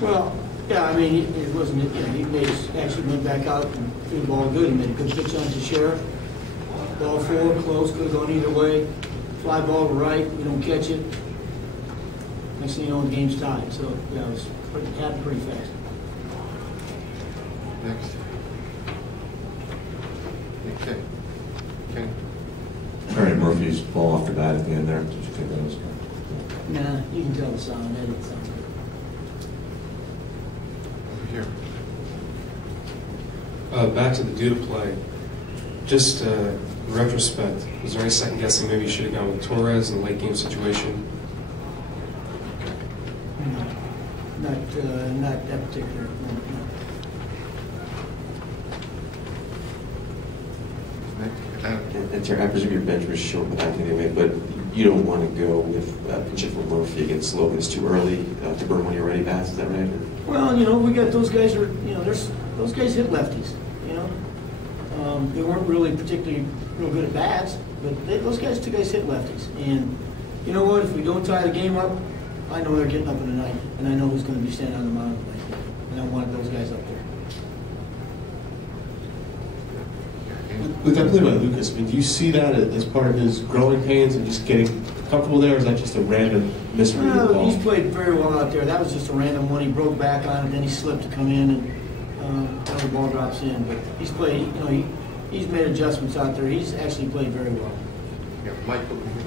Well, yeah, I mean, it wasn't, you know, he actually went back out and threw the ball good. He made a good pitch on to Sheriff. Ball forward, close, could have gone either way. Fly ball to right, we don't catch it. Next thing you know, the game's tied. So, yeah, it happened pretty fast. Next. Okay. Okay. All right, Murphy's ball off the bat at the end there. Did you think that was good? Nah, you can tell the sound. That it sounds good. Over here. Back to the due to play. Just in retrospect, was there any second guessing maybe you should have gone with Torres in a late game situation? No, not that particular. No. And Terry, I presume your bench was short with acting anyway, but you don't want to go with pitching for Murphy against Logan. It's too early to burn when you're ready bats. Is that right? Well, you know, we got those guys are, you know, those guys hit lefties. You know, they weren't really particularly real good at bats, but those two guys hit lefties. And you know what? If we don't tie the game up, I know they're getting up in the ninth, and I know who's going to be standing on the mound tonight. And I wanted those guys up there. Luke, I played by Lucas. I mean, do you see that as part of his growing pains and just getting comfortable there, or is that just a random misread of the ball? He's played very well out there. That was just a random one. He broke back on it, then he slipped to come in, and now the ball drops in. But he's played, you know, he's made adjustments out there. He's actually played very well. Yeah, Mike over here.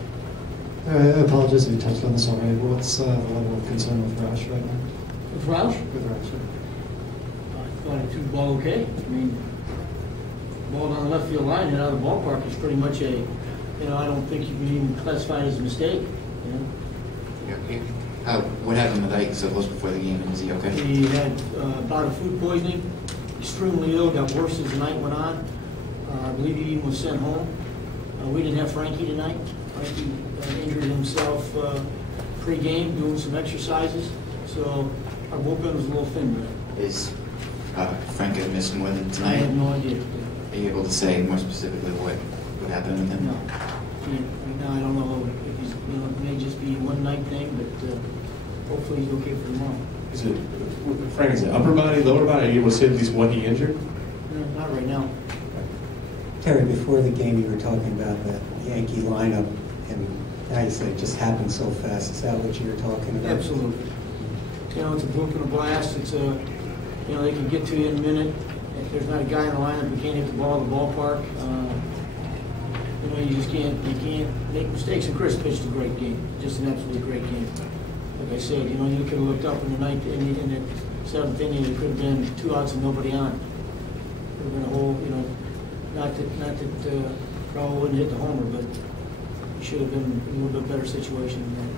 I apologize if you touched on this already. What's the level of concern with Roush right now? With Roush? With Roush, I thought he threw the ball okay. I mean, ball down the left field line and out of the ballpark is pretty much a, you know, I don't think you can even classify it as a mistake. You know? Yeah, Andy. What happened with Ike so close before the game? Was he okay? He had bout of food poisoning, extremely ill, got worse as the night went on. I believe he even was sent home. We didn't have Frankie tonight. Frankie injured himself pre-game doing some exercises, so our bullpen was a little thin tonight. Is Frank going to miss more than I tonight? have no idea. Are you able to say more specifically what happened with him? No. Right now, I don't know if he's, you know, it may just be a one-night thing, but hopefully he's okay for tomorrow. Is it, Frank, is it upper body, lower body? Are you able to say at least what he injured? No, not right now. Terry, before the game you were talking about the Yankee lineup, and now you said it just happened so fast. Is that what you were talking about? Absolutely. You know, it's a blink and a blast. It's a, you know, they can get to you in a minute. If there's not a guy in the lineup who can't hit the ball in the ballpark, you know, you can't make mistakes. And Chris pitched a great game, just an absolutely great game. Like I said, you know, you could have looked up in the ninth, in the seventh inning, it could have been 2 outs and nobody on. Could have been a whole, you know, not that Raul wouldn't hit the homer, but he should have been in a little bit better situation than that.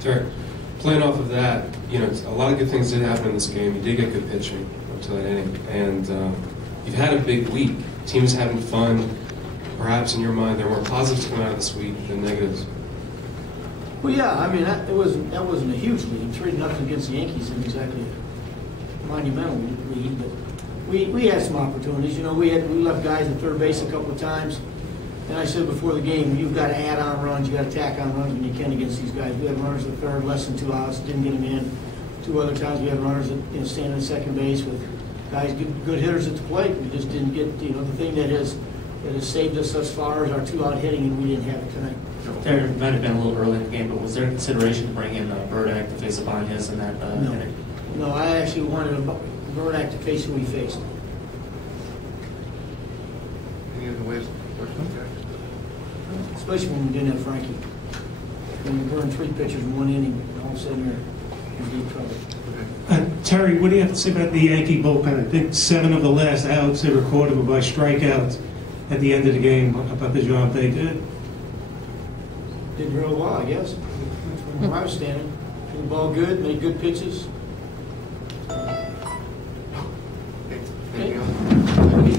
Terry, playing off of that, you know, a lot of good things did happen in this game. You did get good pitching up to that inning, and you've had a big week. Team's having fun. Perhaps in your mind, there were positives to come out of this week than negatives. Well, yeah, I mean that wasn't a huge lead. 3-0 against the Yankees isn't exactly a monumental lead, but we had some opportunities. You know, we left guys at third base a couple of times. And I said before the game, you've got to add on runs, you got to tack on runs when you can against these guys. We had runners at third, less than 2 outs, didn't get them in. 2 other times we had runners that, you know, standing at second base with guys, good hitters at the plate. We just didn't get, you know, the thing that has saved us thus far is our 2-out hitting, and we didn't have it tonight. There might have been a little early in the game, but was there consideration to bring in Burdick to face Ibanez in that inning? No, I actually wanted Burdick to face who he faced. Any other ways? Questions, guys? Especially when we didn't have Frankie. When you burn 3 pitchers in 1 inning, all of a sudden you're in deep trouble. Terry, what do you have to say about the Yankee bullpen? I think 7 of the last outs they recorded were by strikeouts at the end of the game. About the job they did. Did real well, I guess. From where I was standing. Did the ball good, made good pitches. Anything else?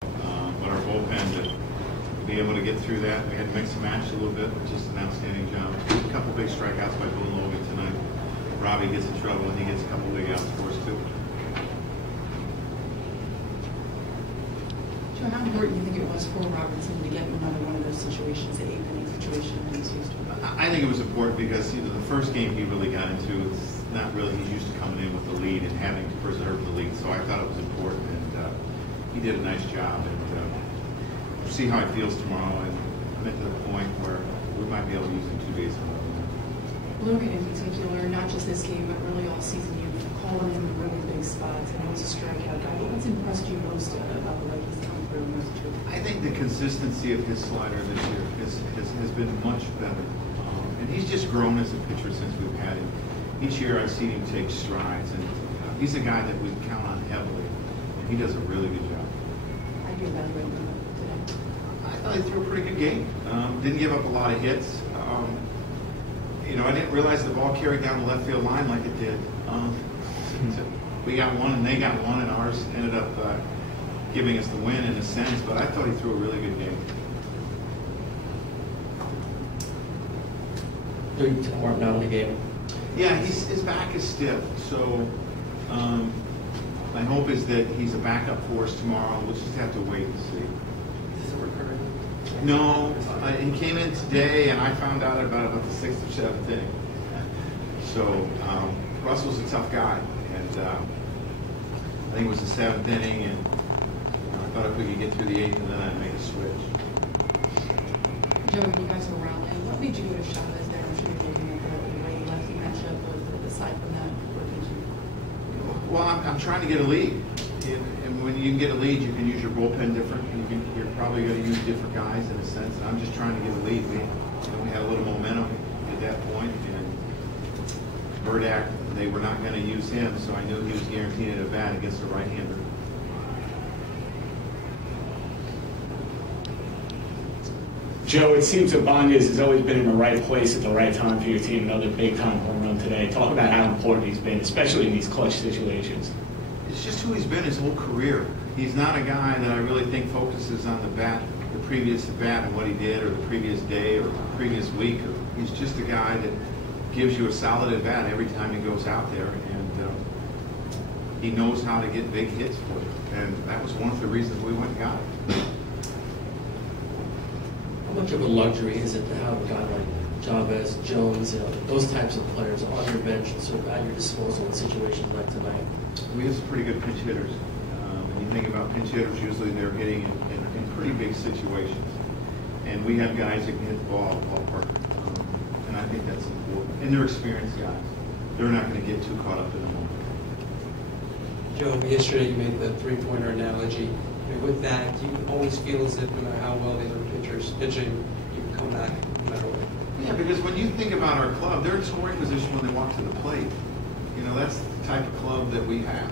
But our bullpen to be able to get through that, we had to mix and match a little bit, which is an outstanding job. A couple big strikeouts by Bill Logan tonight. Robbie gets in trouble, and he gets a couple big outs for us too. So how important do you think it was for Robertson to get another one of those situations, the 8th inning situation that he's used to? I think it was important because the first game he really got into, it's not really, he's used to coming in with the lead and having to preserve the lead. So I thought it was important, and he did a nice job. And we'll see how he feels tomorrow. And I'm at the point where we might be able to use him 2 days in a row. Logan in particular, not just this game, but really all season, you've called him in really big spots, and he's a strikeout guy. What's impressed you most about the way he's come through in those two? I think the consistency of his slider this year has been much better. And he's just grown as a pitcher since we've had him. Each year I've seen him take strides, and he's a guy that we count on heavily, and he does a really good job. How do you evaluate him today? I thought he threw a pretty good game. Didn't give up a lot of hits. I didn't realize the ball carried down the left field line like it did. We got one and they got one, and ours ended up giving us the win in a sense, but I thought he threw a really good game. Doing warm down the game. Yeah, his back is stiff, so my hope is that he's a backup for us tomorrow. We'll just have to wait and see. Is it recurring? No, he came in today, and I found out about the 6th or 7th inning. So Russell's a tough guy, and I think it was the 7th inning, and I thought if we could get through the 8th, and then I'd make a switch. Joe, you guys were around, and what made you go to Chavez there? I'm sure you're looking at the way he left the matchup, but aside from that, what did you? Well, I'm trying to get a lead. And when you can get a lead, you can use your bullpen different. You're probably going to use different guys in a sense. And I'm just trying to get a lead. We had a little momentum at that point, and Burdack, they were not going to use him, so I knew he was guaranteed at a bat against a right-hander. Joe, it seems that Banez has always been in the right place at the right time for your team. Another big-time home run today. Talk about how important he's been, especially in these clutch situations. It's just who he's been his whole career. He's not a guy that I really think focuses on the bat, the previous bat and what he did, or the previous day, or the previous week. He's just a guy that gives you a solid at bat every time he goes out there, and he knows how to get big hits for you. And that was one of the reasons we went and got him. How much of a luxury is it to have a guy like Chavez, Jones, those types of players on your bench, sort of at your disposal in situations like tonight? We have some pretty good pinch hitters. And you think about pinch hitters, usually they're hitting in pretty big situations. And we have guys that can hit the ball out of the ballpark. And I think that's important. And they're experienced guys. They're not going to get too caught up in the moment. Joe, yesterday you made the three-pointer analogy. And with that, you always feel as if no matter how well the other pitchers pitching, you can come back no matter what. Yeah, because when you think about our club, they're in scoring position when they walk to the plate. That's the type of club that we have.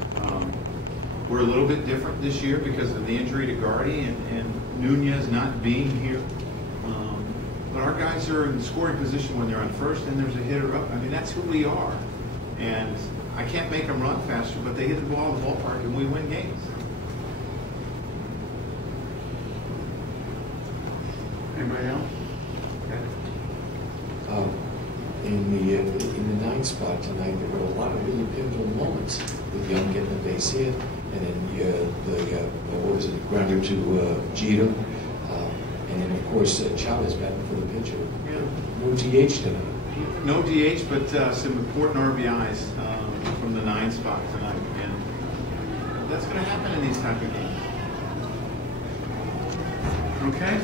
We're a little bit different this year because of the injury to Girardi and Nunez not being here. But our guys are in scoring position when they're on first and there's a hitter up. I mean, that's who we are. And I can't make them run faster, but they hit the ball in the ballpark and we win games. Anybody else? Okay. In the ninth spot tonight, there were a lot of really pivotal moments with Young getting the base hit, and then what was it, grounder to Jeter, and then of course Chavez batting for the pitcher. Yeah. No DH tonight. No DH, but some important RBIs from the 9 spot tonight, and that's going to happen in these type of games. Okay.